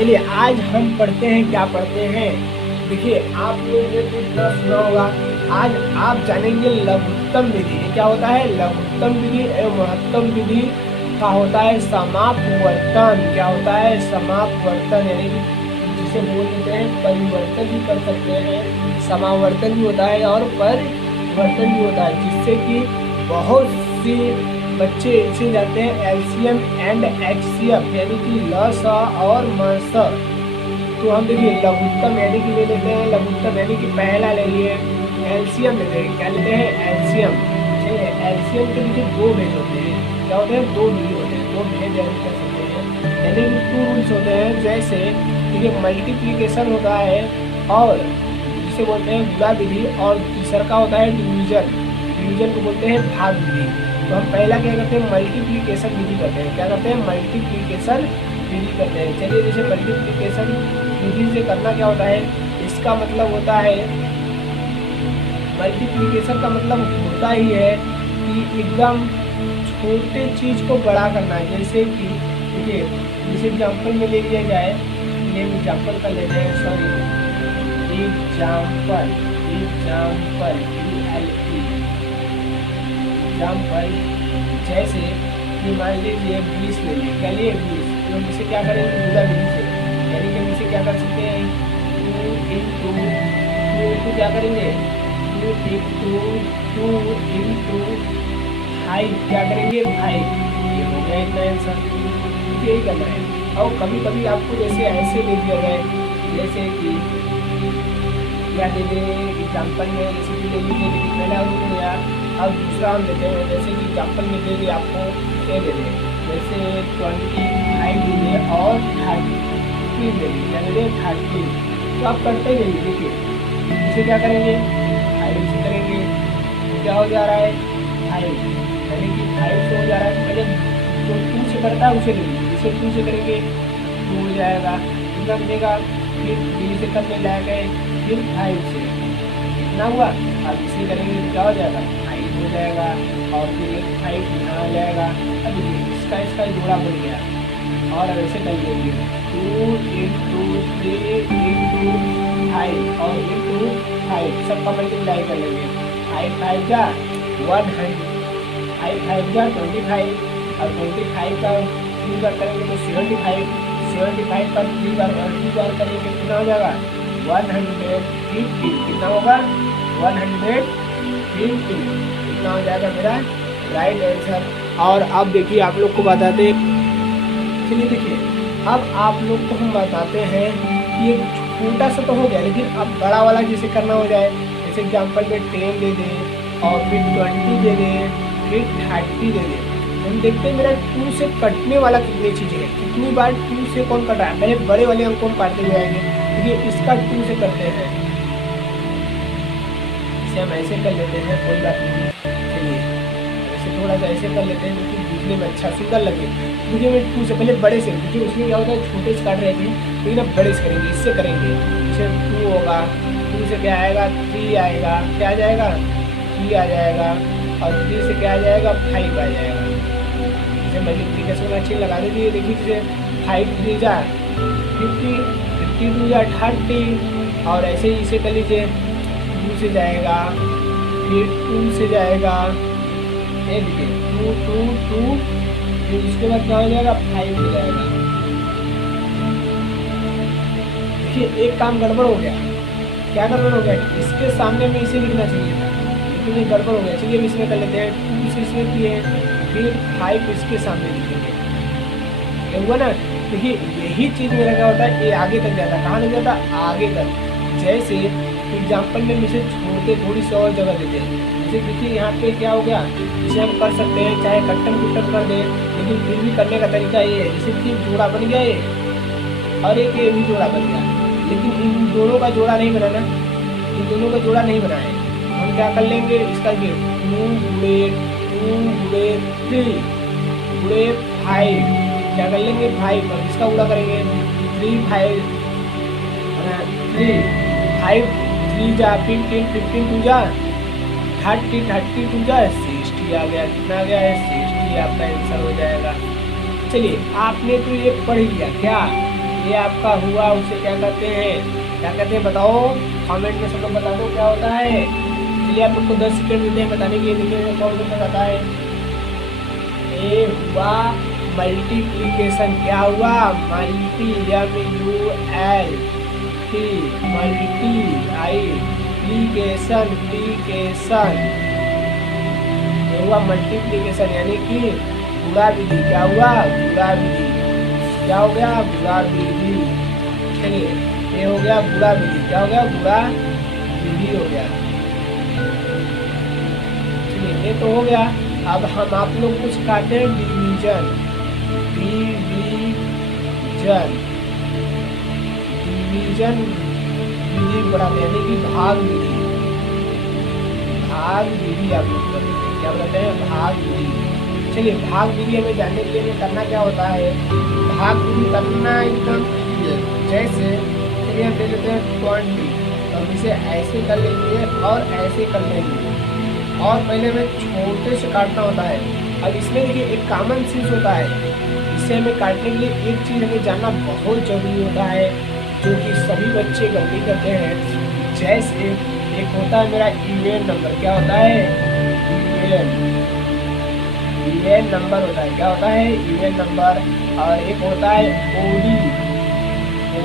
चलिए आज हम पढ़ते हैं, क्या पढ़ते हैं। देखिए आप लोगों ने तो इतना सुना होगा, आज आप जानेंगे लघुत्तम विधि। ये क्या होता है? लघुत्तम विधि एवं महत्तम विधि का होता है समापवर्तन। क्या होता है? समापवर्तन, यानी कि जिसे बोल देते हैं परिवर्तन भी कर सकते हैं, समावर्तन भी होता है और परिवर्तन भी होता है, जिससे कि बहुत सी बच्चे इसे जाते हैं एलसीएम एंड एचसीएफ, यानी कि ल स और म स। तो हम देखिए लघुत्तम यानी कि ले लेते हैं, लघुत्तम यानी कि पहला ले लिए, एलसीएम लेते हैं। क्या लेते हैं? एलसीएम। चलिए एलसीएम के नीचे दो भेज होते हैं। क्या होते हैं? दो भेज होते हैं, दो भेज यानी कर सकते हैं, यानी कि टू रूल्स होते हैं। जैसे देखिए मल्टीप्लीकेशन होता है और जिसे बोलते हैं गुणा विधि, और तीसरा का होता है डिवीजन। डिवीजन को बोलते हैं भाग विधि। तो हम पहला क्या करते हैं? मल्टीप्लीकेशन विधि करते हैं। क्या करते हैं? मल्टीप्लीकेशन विधि करते हैं। चलिए जैसे मल्टीप्लीकेशन विधि से करना क्या होता है, इसका मतलब होता है, मल्टीप्लीकेशन का मतलब होता ही है कि एकदम छोटे चीज को बड़ा करना है। जैसे कि देखिए जैसे एग्जाम्पल में ले लिया जाए, ये एग्जाम्पल कर लेते हैं, सॉरी एग्जाम्पल एग्जाम्पल जैसे कि मान लीजिए 20 ले लिए। क्या लिए? 20। तो हम इसे क्या करेंगे? गुणा विधि से, यानी कि हम इसे क्या कर सकते हैं? 2 क्या करेंगे? 2 इंटू 5 क्या करेंगे? 5। ये हो गया इतना आंसर। यही करना है। और कभी कभी आपको जैसे ऐसे ले दिया जाए, जैसे कि क्या दे दें एग्जाम्पल में, जैसे कि ले लीजिए, लेकिन पहला रूल हो गया। अब दूसरा हम लेते हैं, जैसे कि एग्जाम्पल में दे दिए आपको, क्या दे दें, जैसे 25 दे दें और 30 दे दें। क्या दे दें? 30। तो आप करते जाइए। देखिए इसे क्या करेंगे? 5 से करेंगे तो क्या हो जा रहा है? 5, यानी कि 5 से हो जा रहा है। पहले जो 2 से करता है उसे ले लीजिए, इसे 2 से करेंगे 2 हो जाएगा, कितना बनेगा? फिर 3 से करने लायक है, फिर 5 से कितना हुआ? अब इसे करेंगे तो क्या हो जाएगा? 5 हो जाएगा, और फिर एक 5 यहाँ आ जाएगा। अब देखिए इसका जोड़ा बन गया। और अब ऐसे कर लेंगे 2 इंटू 3 इंटू 5 और इंटू 5 सबका मल्टीप्लाई कर लेंगे। 5 5 जा 100, 5 5 जा 25, और 25 का 3 बार करेंगे तो 75, 75 पर 3 बार करेंगे कितना हो जाएगा? 150। कितना होगा? 150 कितना हो जाएगा मेरा राइट आंसर। और अब देखिए आप लोग को बताते हैं, चलिए देखिए अब आप लोग को हम बताते हैं कि एक छोटा सा तो हो गया, लेकिन अब बड़ा वाला जैसे करना हो जाए, जैसे एग्जाम्पल में 10 दे दें और फिर 20 दे दें, फिर 30 दे दें। हम देखते हैं मेरा 2 से कटने वाला कितनी चीज़ें है, कितनी बार 2 से कौन कटा है। पहले बड़े वाले अंक को हम काटते जाएंगे। देखिए इसका 2 से करते हैं, इसे हम ऐसे कर लेते हैं, कोई बात नहीं। चलिए ऐसे थोड़ा सा ऐसे कर लेते हैं जो कि दिखने में अच्छा सुंदर लगे। देखिए मैं 2 से पहले बड़े से, क्योंकि उसमें क्या होता है छोटे से काट रहे थे, लेकिन अब बड़े से करेंगे, इससे करेंगे। जैसे 2 होगा, 2 से क्या आएगा? 3 आएगा, क्या आ जाएगा? 3 आ जाएगा, और 3 से क्या आ जाएगा? 5 आ जाएगा। जैसे मल्टीप्लिकेशन अच्छी लगा दीजिए। देखिए जैसे 5 3 जा 50, 52 जा 30, और ऐसे ही इसे कर लीजिए। 2 से जाएगा, फिर 2 से जाएगा, ये देखिए 2 2 2, फिर इसके बाद क्या हो जाएगा? 5 हो जाएगा। देखिए एक काम गड़बड़ हो गया। क्या गड़बड़ हो गया? इसके सामने में इसे लिखना चाहिए था, लेकिन ये गड़बड़ हो गया। चलिए अब इसमें कर लेते हैं, 2 से इसमें किए, फिर 5 इसके सामने लिखेंगे। ये हुआ ना? देखिए यही चीज़ मेरा क्या होता है, ये आगे तक जाता है। कहाँ लग जाता? आगे तक। जैसे एग्जाम्पल में इसे छोड़ के थोड़ी सी और जगह देते हैं। जैसे देखिए यहाँ पे क्या हो गया, इसे हम कर सकते हैं चाहे कट्टन कुट्टन कर दें, लेकिन फिर भी करने का तरीका ये है। जैसे कि जोड़ा बन गया ये, और एक ये भी जोड़ा बन गया, लेकिन इन दोनों का जोड़ा नहीं बनाना, इन दोनों का जोड़ा नहीं बना है। हम क्या कर लेंगे, इसका 2 गुणे 2 गुणे 3 गुणे 5, क्या कर लेंगे? 5, और इसका गुणा करेंगे 3 5 5 3 जा 15, 15 2 जा 30, 30 2 जा 60 आ गया। कितना आ गया है? 60 आपका आंसर हो जाएगा। चलिए आपने तो ये पढ़ लिया क्या, ये आपका हुआ उसे क्या कहते हैं बताओ, कमेंट में सब लोग बता दो क्या होता है। चलिए आप लोग को 10 सेकंड देते हैं बताने के लिए, देखिए कौन कौन सा बताता है। ये हुआ मल्टीप्लीकेशन, क्या हुआ मल्टी, MULT मल्टीप्लीकेशन, ये हुआ मल्टीप्लीकेशन यानी कि गुणा विधि। क्या हुआ गुणा विधि, क्या हो गया गुणा विधि। चलिए ये हो गया गुणा विधि, क्या हो गया गुणा विधि हो गया। चलिए ये तो हो गया। अब हम आप लोग कुछ काटे हैं डिवीजन, डिवीजन विधि बढ़ाते हैं यानी कि भाग विधि, आप लोग करते हैं क्या बोलते हैं भाग विधि। चलिए भाग विधि हमें जानने के लिए करना क्या होता है, भाग विधि करना एकदम जैसे चलिए हम ले लेते हैं 20, तो हम इसे ऐसे कर लेंगे और ऐसे कर लेंगे, और पहले हमें छोटे से काटना होता है। अब इसमें देखिए एक कॉमन चीज़ होता है, इसे हमें काटने के लिए एक चीज़ हमें जानना बहुत ज़रूरी होता है, जो कि सभी बच्चे गलती करते हैं। जैसे एक होता है मेरा इवेन नंबर, क्या होता है इवेन नंबर होता है, क्या होता है इवेन नंबर। और एक होता है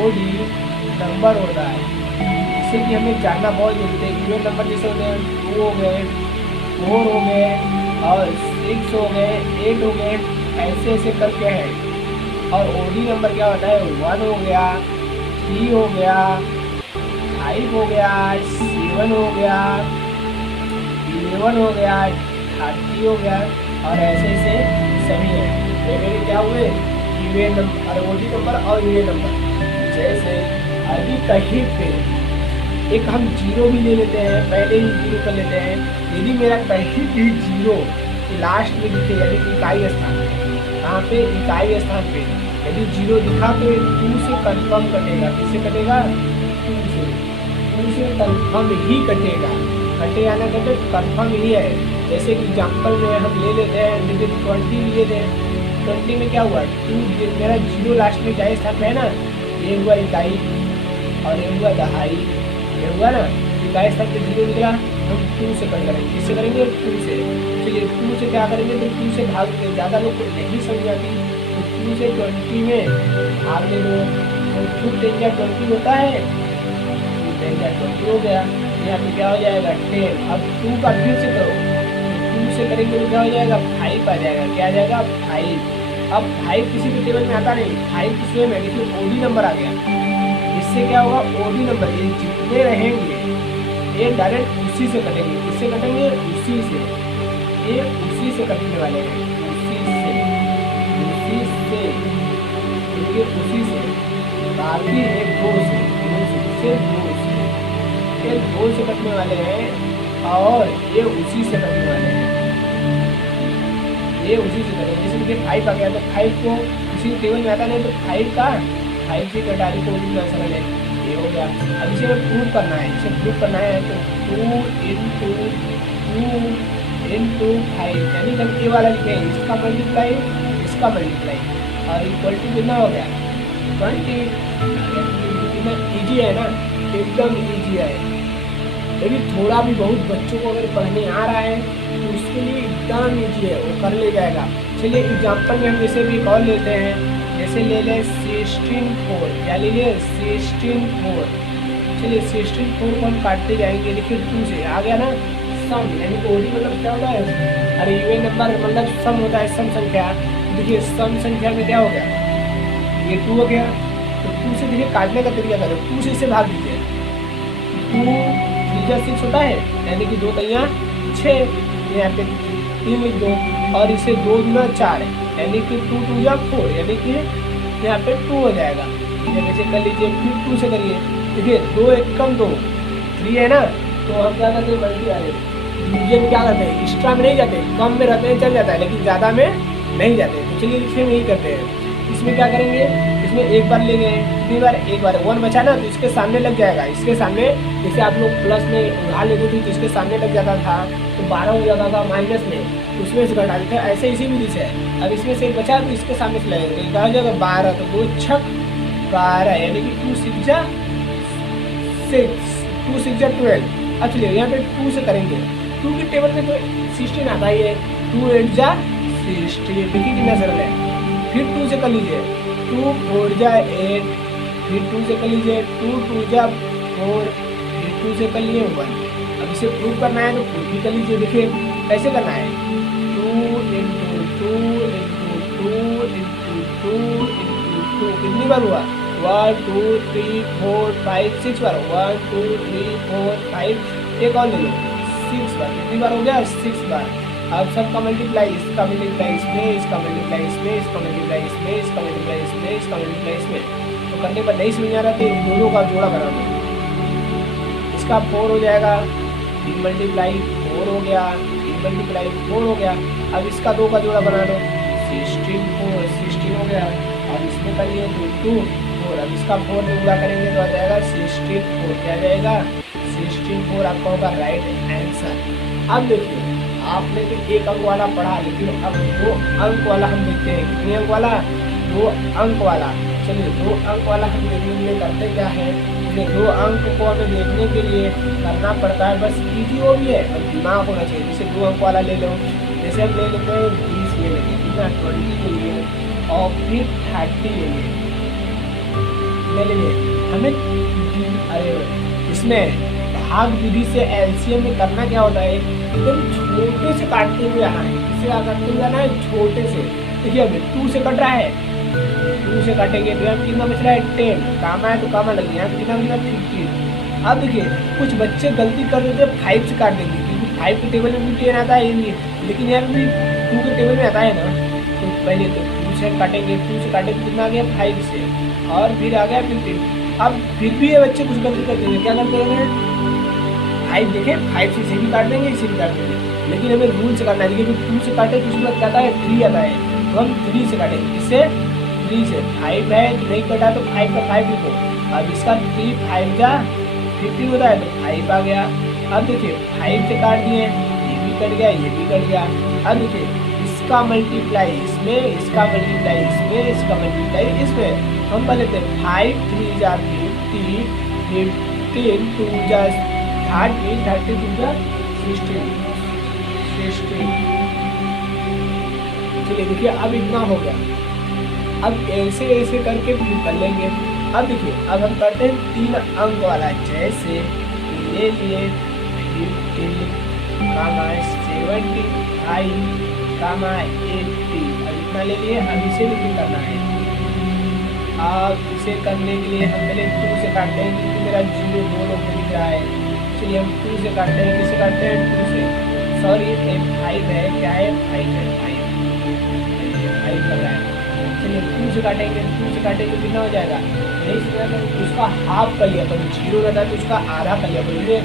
ओडी नंबर होता है, जिससे कि हमें जानना बहुत जरूरी है। इवेन नंबर जैसे होते हैं 2 हो गए, 4 हो गए और 6 हो गए, 8 हो गए, ऐसे ऐसे करके है। और ओडी नंबर क्या होता है 1 हो गया, 3 हो गया, 5 हो गया, 7 हो गया, 11 हो गया, 30 हो गया, और ऐसे ऐसे सभी है। ये मेरे क्या हुए इवेन नंबर, ओडी नंबर और इवेन नंबर। जैसे अभी कहीं पे एक हम 0 भी ले लेते हैं, पहले ही 0 कर लेते हैं। यदि मेरा कहीं भी 0 लास्ट में दिखे यानी कि इकाई स्थान पे, कहाँ पे इकाई स्थान पे यदि 0 दिखा तो 2 से कन्फर्म कटेगा। किससे कटेगा 2 से कन्फर्म ही कटेगा, कटे या ना कटे कन्फर्म ही है। जैसे कि एग्जाम्पल में हम ले लेते हैं, लेकिन 20 लिए थे, 20 में क्या हुआ 2, मेरा 0 लास्ट में इकाई स्थान पे है ना, ये हुआ इकाई और ये हुआ दहाई, ये हुआ ना इकाई स्थान पे 0 निकला, हम 2 से कट करेंगे। किससे करेंगे 2 से। चलिए 2 से क्या करेंगे, तो 2 से भाग के ज़्यादा लोग को नहीं समझ आती, तो 2 से 20 में भाग ले लो, तो 2 10 या 20 होता है, 2 10 या 20 हो गया। यहाँ पे क्या हो जाएगा 10। अब 2 का फिर से करो, 2 से करेंगे तो क्या हो जाएगा 5 आ जाएगा, क्या आ जाएगा 5। अब 5 किसी भी टेबल में आता नहीं, 5 किसी में लेकिन ओडी नंबर आ गया। इससे क्या होगा ओडी नंबर ये जितने रहेंगे ये डायरेक्ट उसी से कटेंगे। किससे कटेंगे उसी से, ये उसी से कटने वाले हैं, उसी से देखिए उसी से। बाकी है 2 से, फिर 2 से कटने वाले हैं और ये उसी से कटने वाले हैं, ये उसी से करेंगे। जैसे कि 5 आ गया तो 5 को किसी टेबल में आता नहीं, तो 5 का 5 से घटाने को सरल है, ये हो गया। अब इसे प्रूव करना है, तो 2 इंटू 5 यानी हम ये वाला लिखे इसका मल्टीप्लाई और इक्वल टू कितना हो गया 20। कितना ईजी है ना, एकदम ईजी है। यदि थोड़ा भी बहुत बच्चों को अगर पढ़ने आ रहा है तो उसके लिए एकदम ईजी है, वो कर ले जाएगा। चलिए एग्जाम्पल में हम जैसे भी कॉल लेते हैं, जैसे ले लें 16/4, क्या ले लें 16/4। चलिए 16/4 को हम काटते जाएंगे, लेकिन 2 से आ गया ना सम, यानी ओडी मतलब क्या होता है, अरे इवेन नंबर मतलब सम होता है, सम संख्या। देखिए सम संख्या में क्या हो गया ये 2 हो गया, तो 2 से देखिए काटने का तरीका करो, 2 से इसे भाग दीजिए, 2 3 6 होता है, यानी कि 2 3 6, यहाँ पे 3 लिख दो, और इसे 2 दूना 4 यानी कि 2 2 या 4, यानी कि यहाँ पे 2 हो जाएगा। जैसे कर लीजिए, फिर 2 से करिए, देखिए 2 1 कम 2 3 है ना, तो हम क्या करते हैं मल्टी आ रहे डिवीजन क्या करते हैं, एक्स्ट्रा में नहीं जाते, कम में रहते हैं चल जाता है, लेकिन ज़्यादा में नहीं जाते। तो चलिए इसमें यही करते हैं। इसमें क्या करेंगे, इसमें एक बार ले गए, कितनी बार एक बार 1 बचा ना, तो इसके सामने लग जाएगा, इसके सामने। जैसे आप लोग प्लस में उधार लेते थे तो इसके सामने लग जाता था, तो 12 हो जाता था माइनस में, तो उसमें से घटा देते हैं, ऐसे इसी विधि से है। अब इसमें से एक बचा तो इसके सामने से लगेगा, क्या हो जाएगा 12, तो 2 6 12, यानी कि 2 6 जा 6, 2 6 जा 12। अब चलिए यहाँ पे 2 से करेंगे। 2 की टेबल में तो 16 आता ही है। 2 8 जा 16, देखिए कितना सरल है। फिर 2 से कर लीजिए, 2 4 जा 8, फिर 2 से कर लीजिए, 2 2 जा 4, फिर 2 से कर लिए 1। अब इसे प्रूव करना है तो प्रूव भी कर लीजिए। देखिए कैसे करना है, 2 इंटू 2 इंटू 2 इंटू 2 इंटू 2, कितनी बार हुआ, 1 2 3 4 5 6 बार, 1 2 3 4 5, एक और ले लो 6 बार। कितनी बार हो गया, 6 बार। अब सबका मल्टीप्लाई, इसका मल्टीप्लाई इसमें, इसका मल्टीप्लाई इसमें, इसका मल्टीप्लाई इसमें, इसका मल्टीप्लाई इसमें, इसका मल्टीप्लाई इसमें। तो करने पर नहीं समझ आ रहा तो इन दोनों का जोड़ा बना दो। इसका 4 हो जाएगा, 3 मल्टीप्लाई 4 हो गया, 3 मल्टीप्लाई 4 हो गया। अब इसका 2 का जोड़ा बना दो, 16 4 16 हो गया। अब इसमें करिए 2 4, अब इसका 4 में पूरा करेंगे तो आ जाएगा 16 4, क्या आ जाएगा 16 4, आपका होगा राइट आंसर। अब देखिए आपने तो 1 अंक वाला पढ़ा, लेकिन अब 2 अंक वाला हम देखते हैं। कितने अंक वाला, 2 अंक वाला। चलिए 2 अंक वाला हम देखने के लिए करते क्या है, ये 2 अंक को हमें देखने के लिए करना पड़ता है, बस इजी वो भी है और दिमाग होना चाहिए। जैसे 2 अंक वाला ले लो, जैसे हम ले लेते हैं 20 ले लेंगे, कितना 20 ले लिए और फिर 30 ले लिए। हमें अरे इसमें भाग विधि से एलसीएम में करना क्या होता है, एकदम छोटे से काटते हुए आना है। किससे काटते हुए आना है, छोटे से। देखिए अभी 2 से कट रहा है, 2 से काटेंगे तो यहाँ कितना बच रहा है 10, कामा है तो कामा लग गया, कितना बच रहा है 15। अब देखिए कुछ बच्चे गलती कर देते हैं 5 से काट देंगे, क्योंकि 5 के टेबल में भी 10 आता है, लेकिन यहाँ भी 2 के टेबल में आता है ना। तो पहले तो 2 से काटेंगे, 2 से काटेंगे कितना आ गया 5 से, और फिर आ गया 15। अब फिर भी ये बच्चे कुछ गलती कर देंगे, क्या करते हैं 5 देखें 5 से इसे भी काट देंगे, इसे भी काट देंगे, लेकिन हमें रूल से काटना है। देखिए 2 से काटे तो उसके बाद क्या आता है 3 आता है, तो हम 3 से काटेंगे। इससे 3 से 5 है तो नहीं कटा तो 5 का 5 लिखो। अब इसका 3 5 का 15 होता है तो 5 आ गया। अब देखिए 5 से काट दिए, ये भी कट गया, ये भी कट गया। अब देखिए इसका मल्टीप्लाई इसमें, इसका मल्टीप्लाई इसमें, इसका मल्टीप्लाई इसमें। हम कर लेते हैं 5 3 जा 50, 15 2 जा 30, 30 2 जा 16। चलिए देखिए अब इतना हो गया। अब ऐसे ऐसे करके भी कर लेंगे। अब देखिए अब हम करते हैं 3 अंक वाला, जैसे ले लिए 50, 75, 80। अब इतना ले लिए, अब इसे भी करना है। अब इसे करने के लिए हम पहले 2 से काटते हैं, क्योंकि मेरा 0 2 लोग में दिख रहा है। चलिए हम 2 से काटते हैं, किसे काटते हैं 2 से, सॉरी ये 5 है, क्या है 5 है, 5 लग रहा है। चलिए 2 से काटेंगे, 2 से काटेंगे तो कितना हो जाएगा, नहीं समझा तो उसका हाफ कर लिया करो, 0 रहता है तो उसका आधा कर लिया करो। ये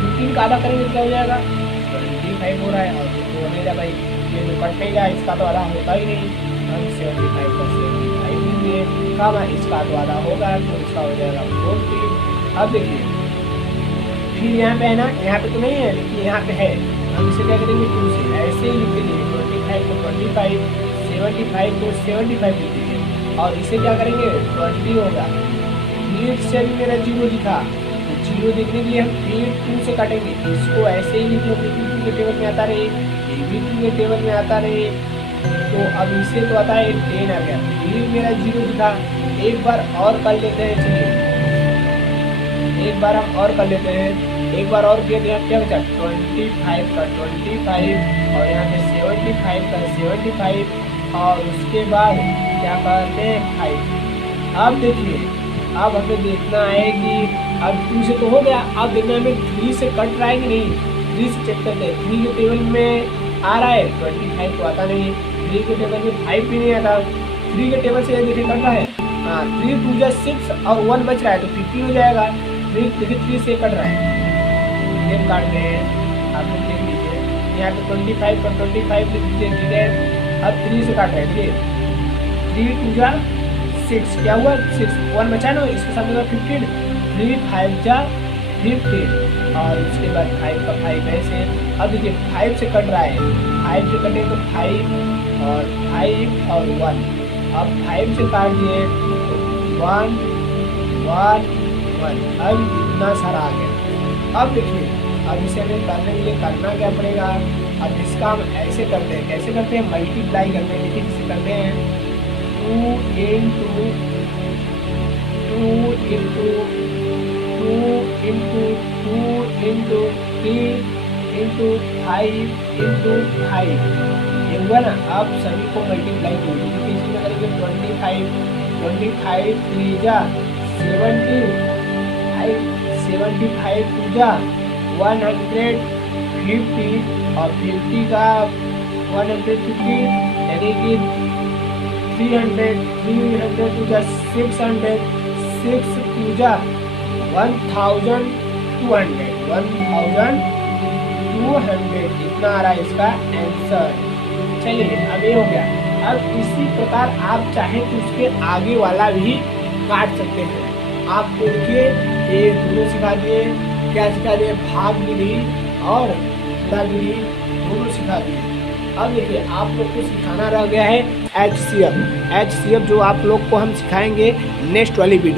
15 का आधा करेंगे क्या हो जाएगा 25 हो रहा है, और तो होने भाई ये जो कटेगा इसका तो आधा होता ही नहीं, हम 75 का 75 लेंगे, कम है इसका तो आधा होगा तो इसका हो जाएगा 40। अब देखिए फिर यहाँ पे है ना, यहाँ पे तो नहीं है लेकिन यहाँ पे है, हम इसे क्या करेंगे 2 से ऐसे ही लिख देंगे, 25 को 25, 75 को 75 लिख देंगे, और इसे क्या करेंगे 20 होगा। फिर से भी मेरा 0 दिखा, तो 0 देखने के लिए हम फिर 2 से काटेंगे, इसको ऐसे ही लिख लो, 2 के टेबल में आता रहे, ये भी 2 के टेबल में आता रहे। तो अब इसे तो आता है 10 आ गया, फिर मेरा 0 दिखा। एक बार और कर लेते हैं, चलिए एक बार हम और कर लेते हैं, एक बार और किया यहाँ क्या बचा 25 का 25, और यहाँ पे 75 का 75, और उसके बाद क्या करते हैं 5। अब देखिए अब हमें देखना है कि अब 2 से तो हो गया, अब देखना हमें 3 से कट रहा है कि नहीं। 3 से चेक करते हैं, 3 के टेबल में आ रहा है, 25 तो आता नहीं, 3 के टेबल में 5 भी नहीं आता, 3 के टेबल से देखिए कट रहा है, हाँ 3 2 जा 6 और 1 बच रहा है तो 50 हो जाएगा। 3 देखिए 3 से कट रहा है, गेम काटते हैं, आप लोग देख लीजिए यहाँ पे 25 पर 25 लिख दीजिए, ठीक है। अब 3 से काट रहे हैं, देखिए 3 2 जा 6, क्या हुआ 6, 1 बचा ना, इसके साथ में 15, 3 5 जा 15, और उसके बाद 5 का 5 ऐसे। अब देखिए 5 से कट रहा है, 5 से कटे तो 5 और 1, अब 5 से काट दिए तो 1 1 1। अब इतना सारा आ गया। अब देखिए, अब इसे हमें करने के लिए करना क्या पड़ेगा। अब इसका हम ऐसे करते हैं, कैसे करते हैं, मल्टीप्लाई करते हैं। देखिए जिसे करते हैं 2 into 2 into 2 into 2 into 3 into 5 into 5, ये हुआ ना। अब सभी को मल्टीप्लाई कीजिए। देखिए इसमें करेंगे 25 25 3 जा 70, 75 टू जा 150 और 50 का 150 यानी कि 300 टू जा 600, 6 टू जा 1200, 1200 इतना आ रहा है इसका आंसर। चलिए अब ये हो गया। अब इसी प्रकार आप चाहें तो उसके आगे वाला भी काट सकते हैं। आपको देखिए ये दोनों सिखा दिए, क्या सिखा दिए, भाग विधि और गुणा विधि दोनों सिखा दिए। अब देखिए आप लोग को सिखाना रह गया है HCF जो आप लोग को हम सिखाएंगे नेक्स्ट वाली वीडियो।